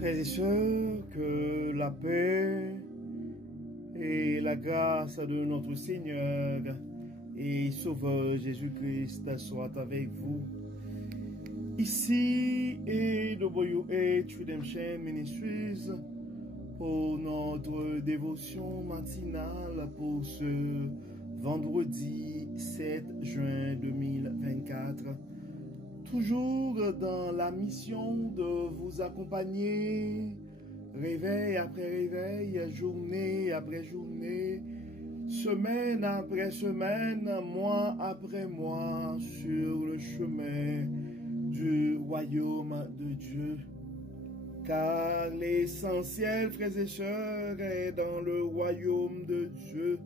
Frères et sœurs, que la paix et la grâce de notre Seigneur et Sauveur Jésus-Christ soient avec vous. Ici est WH Redemption Ministries pour notre dévotion matinale pour ce vendredi 7 juin 2024. Toujours dans la mission de vous accompagner, réveil après réveil, journée après journée, semaine après semaine, mois après mois, sur le chemin du royaume de Dieu. Car l'essentiel, frères et sœurs, est dans le royaume de Dieu.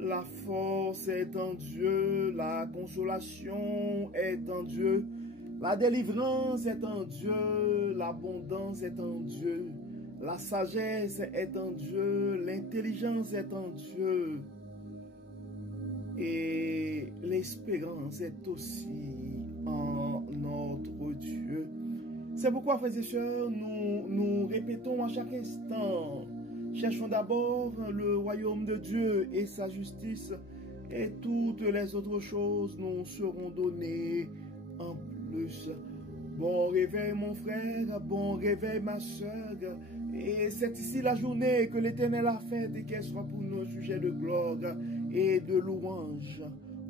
La force est en Dieu, la consolation est en Dieu, la délivrance est en Dieu, l'abondance est en Dieu, la sagesse est en Dieu, l'intelligence est en Dieu et l'espérance est aussi en notre Dieu. C'est pourquoi, frères et sœurs, nous répétons à chaque instant: cherchons d'abord le royaume de Dieu et sa justice, et toutes les autres choses nous seront données en plus. Bon réveil mon frère, bon réveil ma soeur, et c'est ici la journée que l'Éternel a faite et qu'elle soit pour nos sujets de gloire et de louange.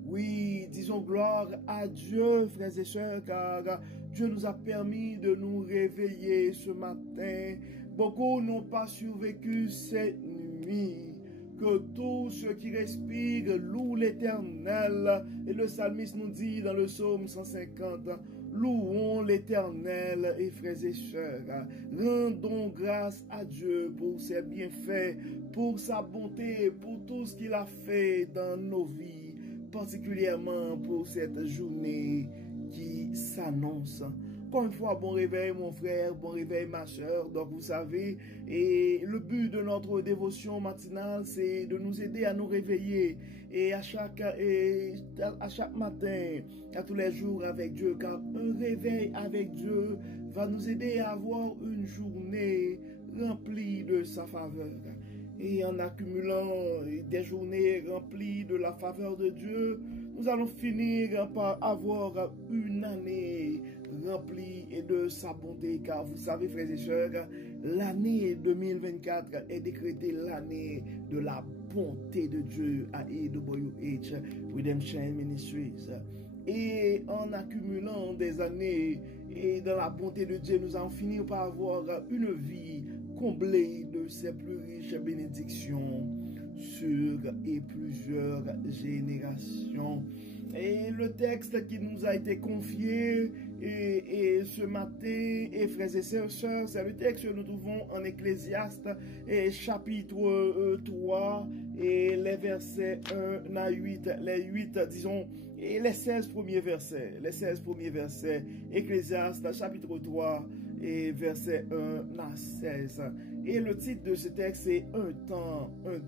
Oui, disons gloire à Dieu, frères et sœurs, car Dieu nous a permis de nous réveiller ce matin. Beaucoup n'ont pas survécu cette nuit. Que tous ceux qui respirent louent l'Éternel. Et le psalmiste nous dit dans le psaume 150, louons l'Éternel. Et frères et sœurs, rendons grâce à Dieu pour ses bienfaits, pour sa bonté, pour tout ce qu'il a fait dans nos vies, particulièrement pour cette journée qui s'annonce. Encore une fois, bon réveil mon frère, bon réveil ma soeur. Donc vous savez, et le but de notre dévotion matinale, c'est de nous aider à nous réveiller et à chaque matin, à tous les jours avec Dieu, car un réveil avec Dieu va nous aider à avoir une journée remplie de sa faveur. Et en accumulant des journées remplies de la faveur de Dieu, nous allons finir par avoir une année remplie de sa bonté. Car vous savez, frères et sœurs, l'année 2024 est décrétée l'année de la bonté de Dieu à WH Redemption Ministries. Et en accumulant des années et dans la bonté de Dieu, nous allons finir par avoir une vie comblée de ses plus riches bénédictions sur et plusieurs générations. Et le texte qui nous a été confié et ce matin, et frères et sœurs, c'est le texte que nous trouvons en Ecclésiaste chapitre 3 et les versets 1 à 8, les 8, disons, et les 16 premiers versets, Ecclésiaste chapitre 3 et verset 1 à 16. Et le titre de ce texte est un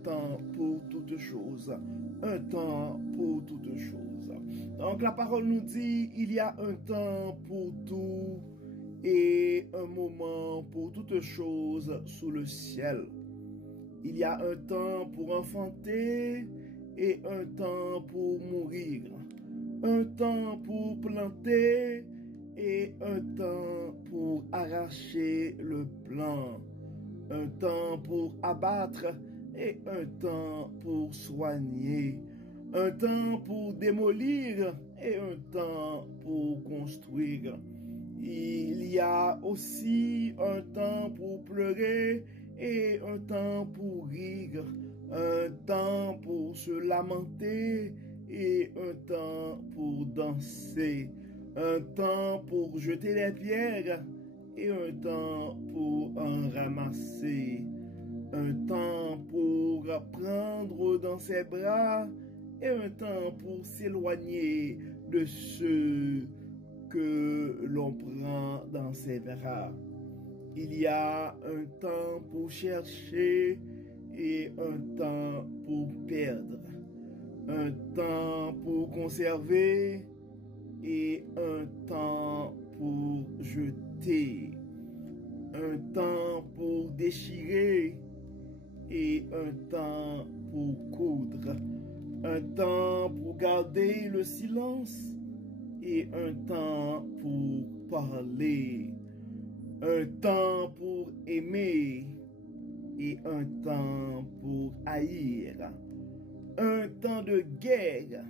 temps pour toutes choses. Un temps pour toutes choses. Donc la parole nous dit, il y a un temps pour tout et un moment pour toutes choses sous le ciel. Il y a un temps pour enfanter et un temps pour mourir. Un temps pour planter et un temps pour arracher le plant. Un temps pour abattre et un temps pour soigner. Un temps pour démolir et un temps pour construire. Il y a aussi un temps pour pleurer et un temps pour rire. Un temps pour se lamenter et un temps pour danser. Un temps pour jeter les pierres et un temps pour en ramasser. Un temps pour prendre dans ses bras et un temps pour s'éloigner de ceux que l'on prend dans ses bras. Il y a un temps pour chercher et un temps pour perdre. Un temps pour conserver et un temps pour jeter. un temps pour déchirer et un temps pour coudre, un temps pour garder le silence et un temps pour parler, un temps pour aimer et un temps pour haïr, un temps de guerre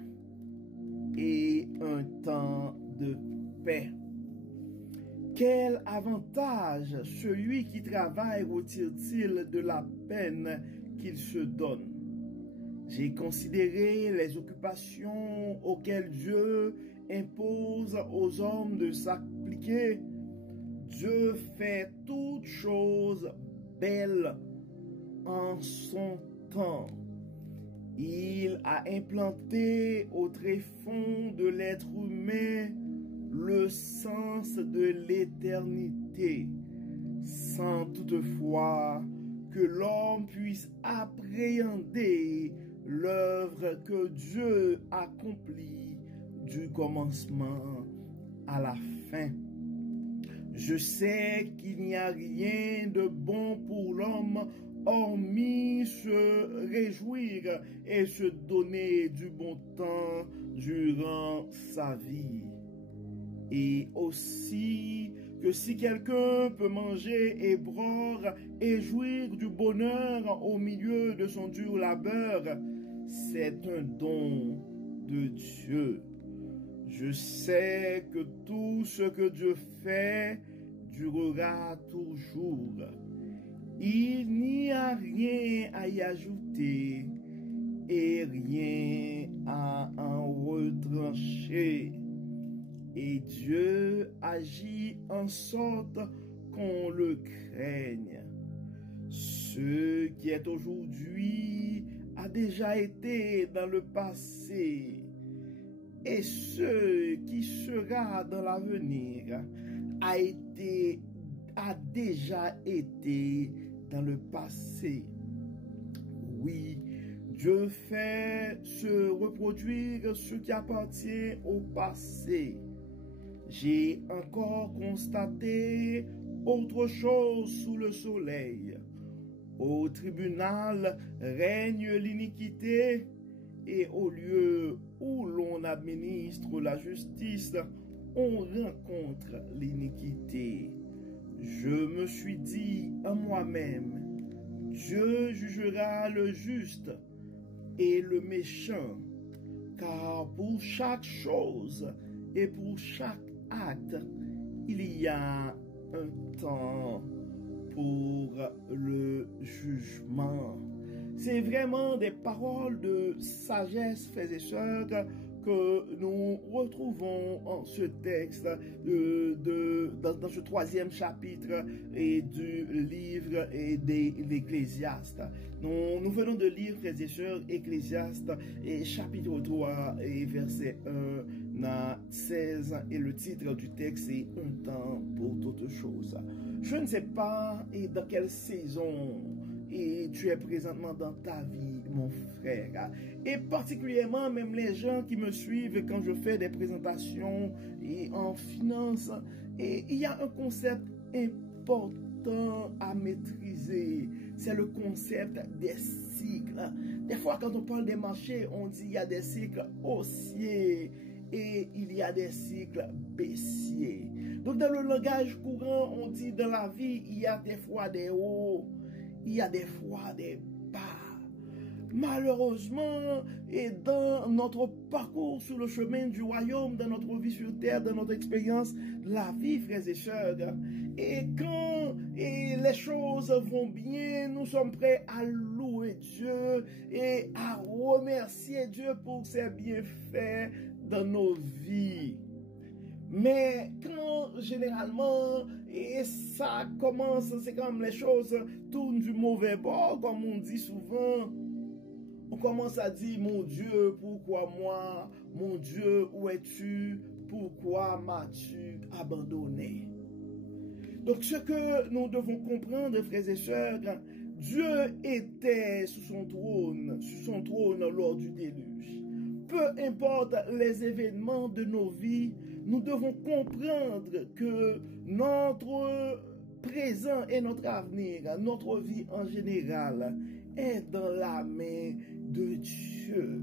et un temps de paix. Quel avantage celui qui travaille retire-t-il de la peine qu'il se donne? J'ai considéré les occupations auxquelles Dieu impose aux hommes de s'appliquer. Dieu fait toutes choses belles en son temps. Il a implanté au tréfonds de l'être humain le sens de l'éternité, sans toutefois que l'homme puisse appréhender l'œuvre que Dieu accomplit du commencement à la fin. Je sais qu'il n'y a rien de bon pour l'homme hormis se réjouir et se donner du bon temps durant sa vie. Et aussi que si quelqu'un peut manger et boire et jouir du bonheur au milieu de son dur labeur, c'est un don de Dieu. Je sais que tout ce que Dieu fait durera toujours. Il n'y a rien à y ajouter et rien à en retrancher. Et Dieu agit en sorte qu'on le craigne. Ce qui est aujourd'hui a déjà été dans le passé, et ce qui sera dans l'avenir a déjà été dans le passé. Oui, Dieu fait se reproduire ce qui appartient au passé. J'ai encore constaté autre chose sous le soleil. Au tribunal règne l'iniquité et au lieu où l'on administre la justice, on rencontre l'iniquité. Je me suis dit à moi-même, Dieu jugera le juste et le méchant, car pour chaque chose et pour chaque acte, il y a un temps pour le jugement. C'est vraiment des paroles de sagesse, frères et sœurs, que nous retrouvons en ce texte, dans ce 3e chapitre et du livre de l'Ecclésiaste. Nous venons de lire, frères et sœurs, Ecclésiaste, et chapitre 3 et verset 1 à 16, et le titre du texte est « Un temps pour toutes choses ». Je ne sais pas dans quelle saison et tu es présentement dans ta vie, mon frère. Et particulièrement, même les gens qui me suivent quand je fais des présentations et en finance. Et il y a un concept important à maîtriser. C'est le concept des cycles. Des fois, quand on parle des marchés, on dit qu'il y a des cycles haussiers et il y a des cycles baissiers. Donc, dans le langage courant, on dit dans la vie, il y a des fois des hauts, il y a des fois des bas. Malheureusement, et dans notre parcours sur le chemin du royaume, dans notre vie sur terre, dans notre expérience de la vie, frères et sœurs, et quand les choses vont bien, nous sommes prêts à louer Dieu et à remercier Dieu pour ses bienfaits dans nos vies. Mais quand généralement, et ça commence, c'est comme les choses tournent du mauvais bord, comme on dit souvent, on commence à dire, mon Dieu, pourquoi moi? Mon Dieu, où es-tu? Pourquoi m'as-tu abandonné? Donc ce que nous devons comprendre, frères et sœurs, Dieu était sous son trône lors du déluge. Peu importe les événements de nos vies, nous devons comprendre que notre présent et notre avenir, notre vie en général, est dans la main de Dieu.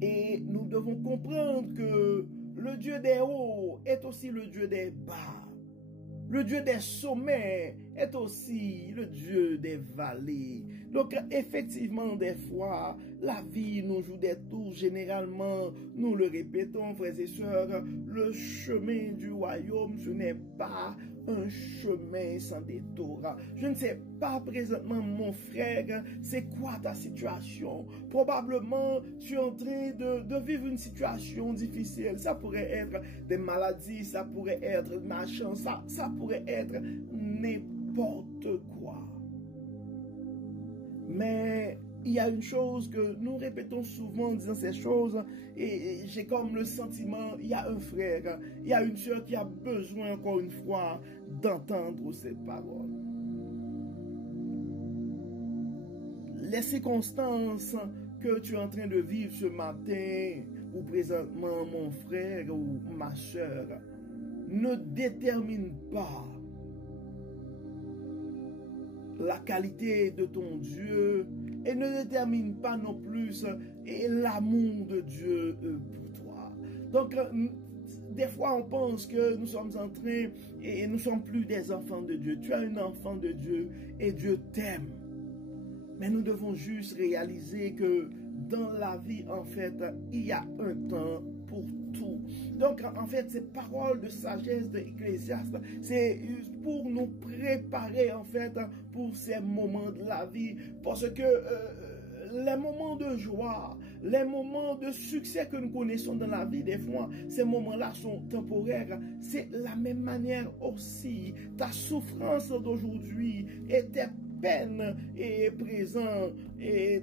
Et nous devons comprendre que le Dieu des hauts est aussi le Dieu des bas. Le Dieu des sommets est aussi le Dieu des vallées. Donc, effectivement, des fois, la vie nous joue des tours. Généralement, nous le répétons, frères et sœurs, le chemin du royaume, ce n'est pas un chemin sans détour. Je ne sais pas présentement, mon frère, c'est quoi ta situation? Probablement, tu es en train de vivre une situation difficile. Ça pourrait être des maladies, ça pourrait être machin, ça pourrait être n'importe quoi. Mais il y a une chose que nous répétons souvent en disant ces choses, et j'ai comme le sentiment, il y a un frère, il y a une soeur qui a besoin encore une fois d'entendre ces paroles. Les circonstances que tu es en train de vivre ce matin, ou présentement mon frère ou ma soeur, ne déterminent pas la qualité de ton Dieu et ne détermine pas non plus l'amour de Dieu pour toi. Donc, des fois, on pense que nous sommes en train et nous ne sommes plus des enfants de Dieu. Tu es un enfant de Dieu et Dieu t'aime. Mais nous devons juste réaliser que dans la vie, en fait, il y a un temps pour tout. Donc, en fait, ces paroles de sagesse de Ecclésiaste, c'est pour nous préparer, en fait, pour ces moments de la vie. Parce que les moments de joie, les moments de succès que nous connaissons dans la vie, des fois, ces moments-là sont temporaires. C'est la même manière aussi. Ta souffrance d'aujourd'hui et tes peines et présent et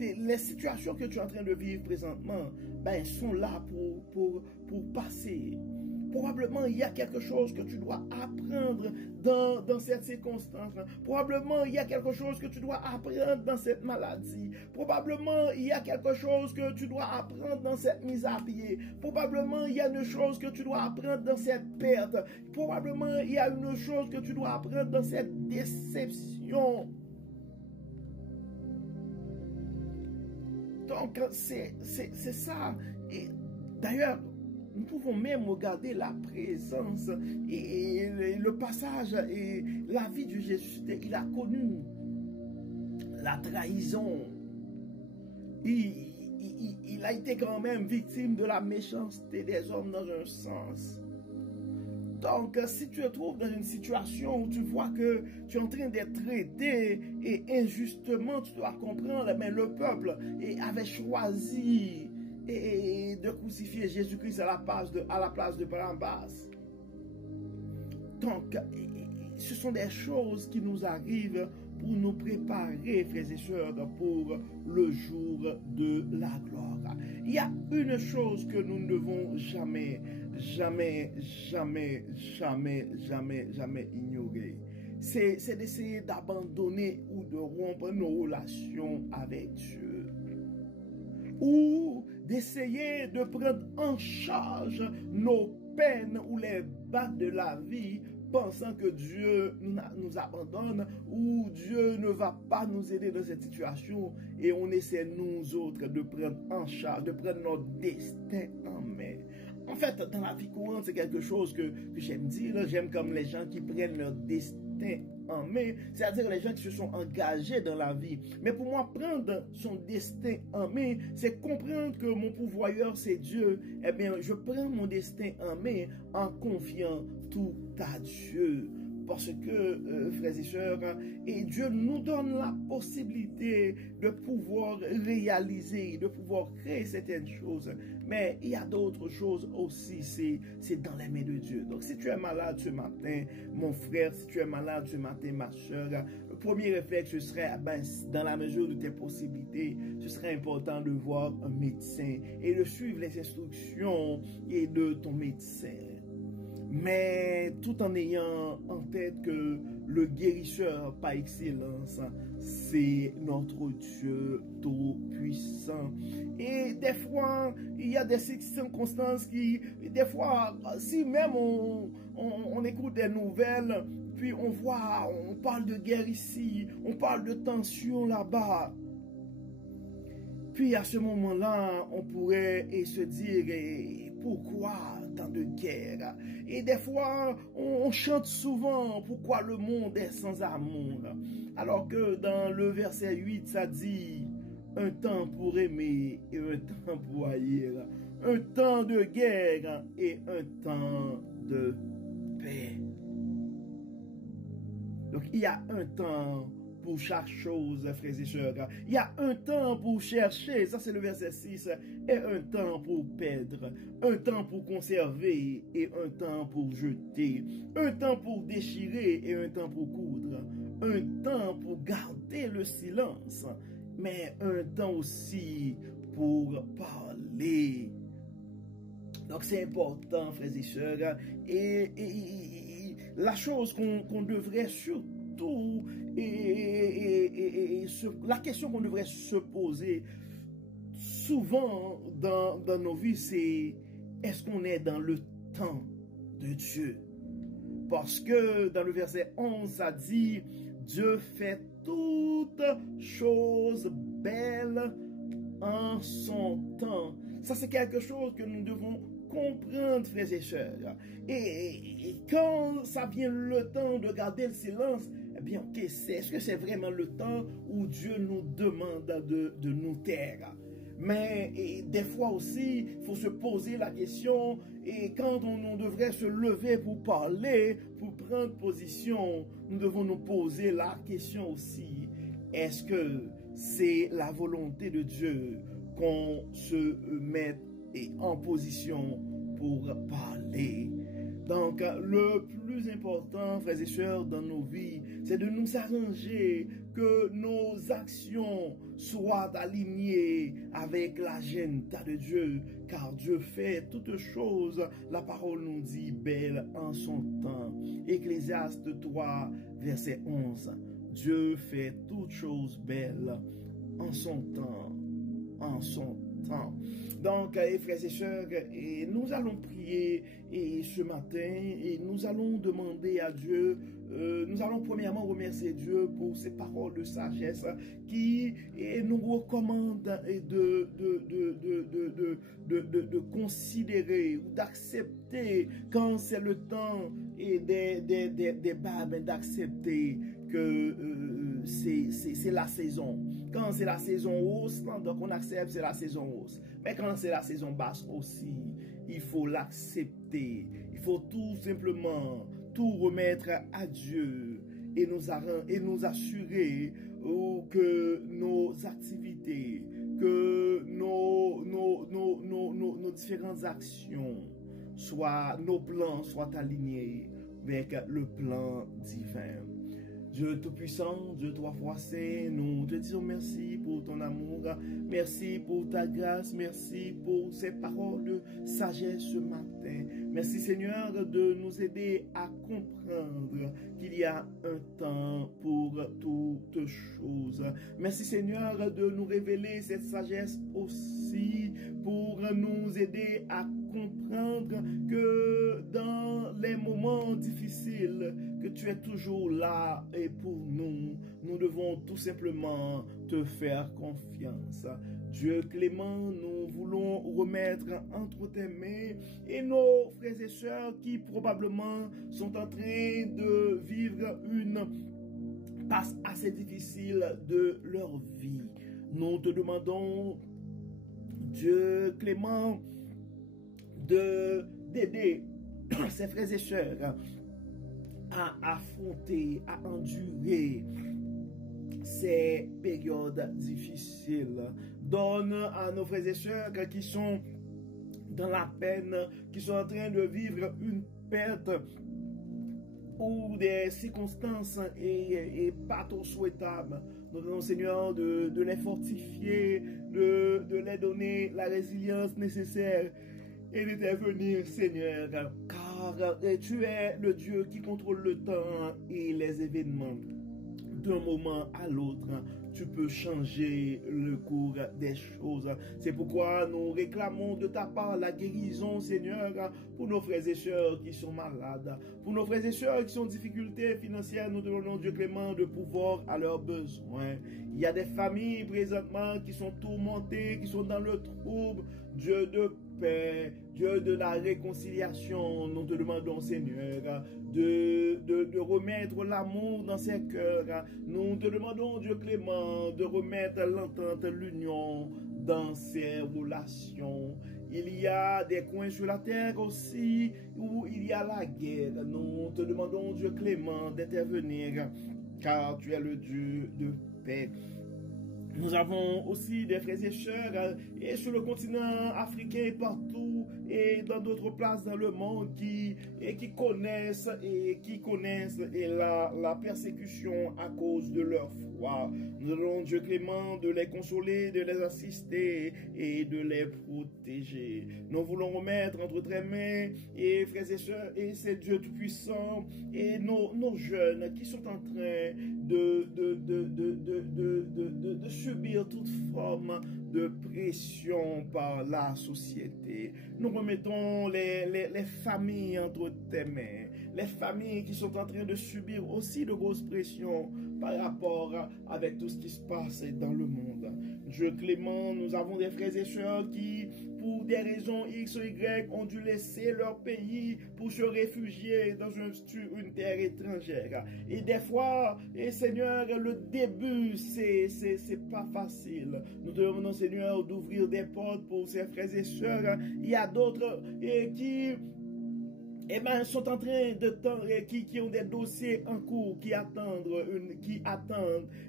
les situations que tu es en train de vivre présentement, ben, sont là pour passer. Probablement, il y a quelque chose que tu dois apprendre dans cette circonstance. Probablement, il y a quelque chose que tu dois apprendre dans cette maladie. Probablement, il y a quelque chose que tu dois apprendre dans cette mise à pied. Probablement, il y a une chose que tu dois apprendre dans cette perte. Probablement, il y a une chose que tu dois apprendre dans cette déception. Donc, c'est ça. Et d'ailleurs, nous pouvons même regarder la présence et le passage et la vie de Jésus. Il a connu la trahison. Il a été quand même victime de la méchanceté des hommes dans un sens. Donc, si tu te trouves dans une situation où tu vois que tu es en train d'être traité et injustement, tu dois comprendre, mais le peuple avait choisi et de crucifier Jésus-Christ à la place de Barabbas. Donc, ce sont des choses qui nous arrivent pour nous préparer, frères et sœurs, pour le jour de la gloire. Il y a une chose que nous ne devons jamais ignorer. C'est d'essayer d'abandonner ou de rompre nos relations avec Dieu. Ou d'essayer de prendre en charge nos peines ou les battes de la vie, pensant que Dieu nous abandonne ou Dieu ne va pas nous aider dans cette situation, et on essaie nous autres de prendre en charge, de prendre notre destin en main. En fait, dans la vie courante, c'est quelque chose que j'aime dire. J'aime comme les gens qui prennent leur destin en main, c'est-à-dire les gens qui se sont engagés dans la vie. Mais pour moi, prendre son destin en main, c'est comprendre que mon pourvoyeur, c'est Dieu. Eh bien, je prends mon destin en main en confiant tout à Dieu. Parce que, frères et sœurs, et Dieu nous donne la possibilité de pouvoir réaliser, de pouvoir créer certaines choses. Mais il y a d'autres choses aussi, c'est dans les mains de Dieu. Donc, si tu es malade ce matin, mon frère, si tu es malade ce matin, ma sœur, le premier réflexe, ce serait, dans la mesure de tes possibilités, ce serait important de voir un médecin et de suivre les instructions et de ton médecin. Mais tout en ayant en tête que le guérisseur par excellence, c'est notre Dieu tout-puissant. Et des fois, il y a des circonstances qui, des fois, si même on écoute des nouvelles, puis on voit, on parle de guerre ici, on parle de tension là-bas. Puis à ce moment-là, on pourrait se dire, pourquoi tant de guerre? Et des fois, on chante souvent, pourquoi le monde est sans amour? Alors que dans le verset 8, ça dit, un temps pour aimer et un temps pour haïr, un temps de guerre et un temps de paix. Donc il y a un temps pour chaque chose, frères et sœurs. Il y a un temps pour chercher, ça c'est le verset 6, et un temps pour perdre, un temps pour conserver et un temps pour jeter, un temps pour déchirer et un temps pour coudre, un temps pour garder le silence, mais un temps aussi pour parler. Donc c'est important, frères et sœurs, et la chose qu'on devrait surtout, la question qu'on devrait se poser souvent dans nos vies, c'est est-ce qu'on est dans le temps de Dieu? Parce que dans le verset 11, ça dit, Dieu fait toutes choses belles en son temps. Ça, c'est quelque chose que nous devons comprendre, frères et sœurs. Et quand ça vient le temps de garder le silence, eh bien, est-ce que c'est vraiment le temps où Dieu nous demande de nous taire? Mais des fois aussi, il faut se poser la question, et quand on devrait se lever pour parler, pour prendre position, nous devons nous poser la question aussi, est-ce que c'est la volonté de Dieu qu'on se mette en position pour parler? Donc, le plus important, frères et sœurs, dans nos vies, c'est de nous arranger que nos actions soient alignées avec l'agenda de Dieu, car Dieu fait toutes choses, la parole nous dit, belle en son temps. Ecclésiaste 3, verset 11. Dieu fait toutes choses belles en son temps, en son temps. Donc, frères et sœurs, nous allons prier ce matin et nous allons demander à Dieu, nous allons premièrement remercier Dieu pour ces paroles de sagesse qui nous recommandent de considérer ou d'accepter quand c'est le temps des babes, d'accepter que c'est la saison. Quand c'est la saison hausse, donc on accepte c'est la saison hausse. Mais quand c'est la saison basse aussi, il faut l'accepter. Il faut tout simplement tout remettre à Dieu et nous assurer que nos activités, que nos différentes actions, nos plans soient alignés avec le plan divin. Dieu Tout-Puissant, Dieu Trois fois Saint, nous te disons merci pour ton amour, merci pour ta grâce, merci pour ces paroles de sagesse ce matin. Merci Seigneur de nous aider à comprendre qu'il y a un temps pour toutes choses. Merci Seigneur de nous révéler cette sagesse aussi pour nous aider à comprendre que dans les moments difficiles, que tu es toujours là et pour nous, nous devons tout simplement te faire confiance. Dieu clément, nous voulons remettre entre tes mains et nos frères et sœurs qui probablement sont en train de vivre une passe assez difficile de leur vie. Nous te demandons, Dieu clément, d'aider ces frères et sœurs à affronter, à endurer ces périodes difficiles. Donne à nos frères et sœurs qui sont dans la peine, qui sont en train de vivre une perte ou des circonstances et pas trop souhaitables. Nous demandons, Seigneur, de les fortifier, de les donner la résilience nécessaire et d'intervenir, Seigneur, car tu es le Dieu qui contrôle le temps et les événements. D'un moment à l'autre, tu peux changer le cours des choses. C'est pourquoi nous réclamons de ta part la guérison, Seigneur, pour nos frères et sœurs qui sont malades, pour nos frères et sœurs qui sont en difficulté financière. Nous demandons, Dieu clément, de pouvoir à leurs besoins. Il y a des familles présentement qui sont tourmentées, qui sont dans le trouble. Dieu de paix, Dieu de la réconciliation, nous te demandons, Seigneur, de remettre l'amour dans ces cœurs. Nous te demandons, Dieu clément, de remettre l'entente, l'union dans ces relations. Il y a des coins sur la terre aussi où il y a la guerre. Nous te demandons, Dieu clément, d'intervenir, car tu es le Dieu de paix. Nous avons aussi des frères et sœurs et sur le continent africain et partout et dans d'autres places dans le monde qui connaissent la persécution à cause de leur foi. Nous demandons, Dieu clément, de les consoler, de les assister et de les protéger. Nous voulons remettre entre tes mains et frères et sœurs et c'est Dieu Tout-Puissant et nos jeunes qui sont en train de subir toute forme de pression par la société. Nous remettons les familles entre tes mains, les familles qui sont en train de subir aussi de grosses pressions par rapport avec tout ce qui se passe dans le monde. Dieu clément, nous avons des frères et sœurs qui, pour des raisons X ou Y, ont dû laisser leur pays pour se réfugier dans une terre étrangère. Et des fois, Seigneur, le début, c'est pas facile. Nous te demandons, Seigneur, d'ouvrir des portes pour ces frères et sœurs. Il y a d'autres qui sont en train de tendre, qui ont des dossiers en cours, qui attendent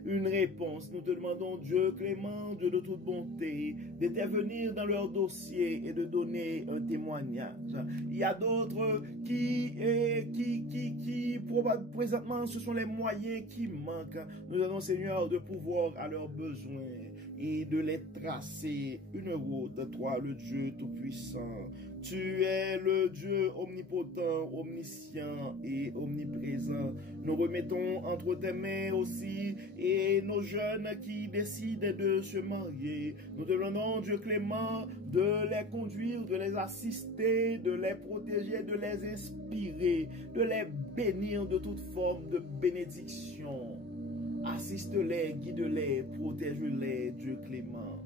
une réponse. Nous te demandons, Dieu clément, Dieu de toute bonté, d'intervenir dans leur dossier et de donner un témoignage. Il y a d'autres qui présentement, ce sont les moyens qui manquent. Nous demandons, Seigneur, de pouvoir à leurs besoins et de les tracer une route. Toi, le Dieu Tout-Puissant, tu es le Dieu omnipotent, omniscient et omniprésent. Nous remettons entre tes mains aussi et nos jeunes qui décident de se marier. Nous te demandons, Dieu clément, de les conduire, de les assister, de les protéger, de les inspirer, de les bénir de toute forme de bénédiction. Assiste-les, guide-les, protège-les, Dieu clément.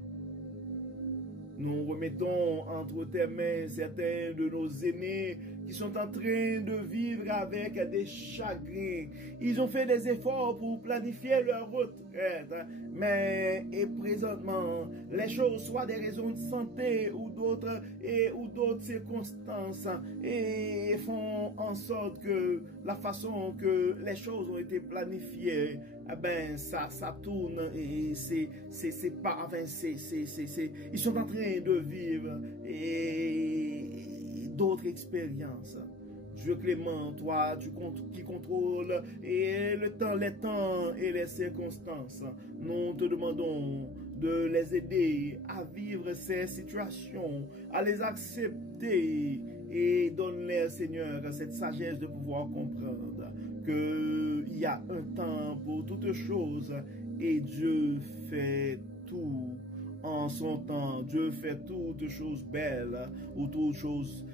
Nous remettons entre tes mains certains de nos aînés qui sont en train de vivre avec des chagrins. Ils ont fait des efforts pour planifier leur retraite, mais présentement, les choses, soit des raisons de santé ou d'autres circonstances, et font en sorte que la façon que les choses ont été planifiées, ça tourne et c'est pas, enfin, ils sont en train de vivre et d'autres expériences. Dieu clément, toi qui contrôle et les temps et les circonstances, nous te demandons de les aider à vivre ces situations, à les accepter et donne-les, Seigneur, cette sagesse de pouvoir comprendre qu'il y a un temps pour toutes choses et Dieu fait tout en son temps. Dieu fait toutes choses belles ou toutes choses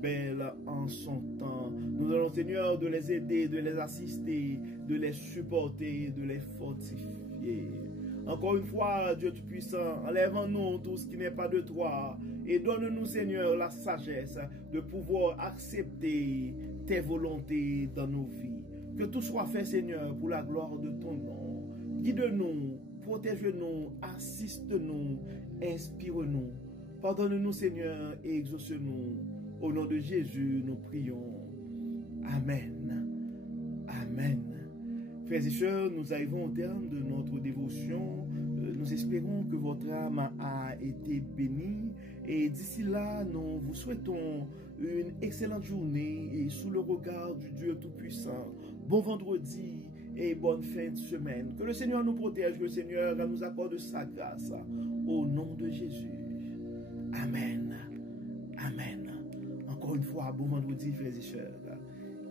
belles en son temps. Nous allons, Seigneur, de les aider, de les assister, de les supporter, de les fortifier. Encore une fois, Dieu Tout-Puissant, enlève en nous tout ce qui n'est pas de toi et donne-nous, Seigneur, la sagesse de pouvoir accepter tes volontés dans nos vies. Que tout soit fait, Seigneur, pour la gloire de ton nom. Guide-nous, protège-nous, assiste-nous, inspire-nous. Pardonne-nous, Seigneur, et exauce-nous. Au nom de Jésus, nous prions. Amen. Amen. Frères et sœurs, nous arrivons au terme de notre dévotion. Nous espérons que votre âme a été bénie. Et d'ici là, nous vous souhaitons une excellente journée et sous le regard du Dieu Tout-Puissant. Bon vendredi et bonne fin de semaine. Que le Seigneur nous protège, que le Seigneur nous accorde sa grâce. Au nom de Jésus. Amen. Amen. Encore une fois, bon vendredi, frères et sœurs.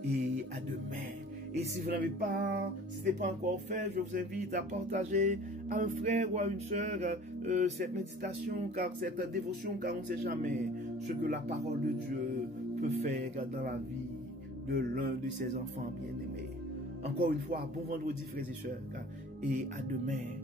Et à demain. Et si vous n'avez pas, si ce n'est pas encore fait, je vous invite à partager à un frère ou à une sœur cette méditation, car cette dévotion, car on ne sait jamais ce que la parole de Dieu peut faire dans la vie de l'un de ses enfants bien-aimés. Encore une fois, bon vendredi frères et sœurs, et à demain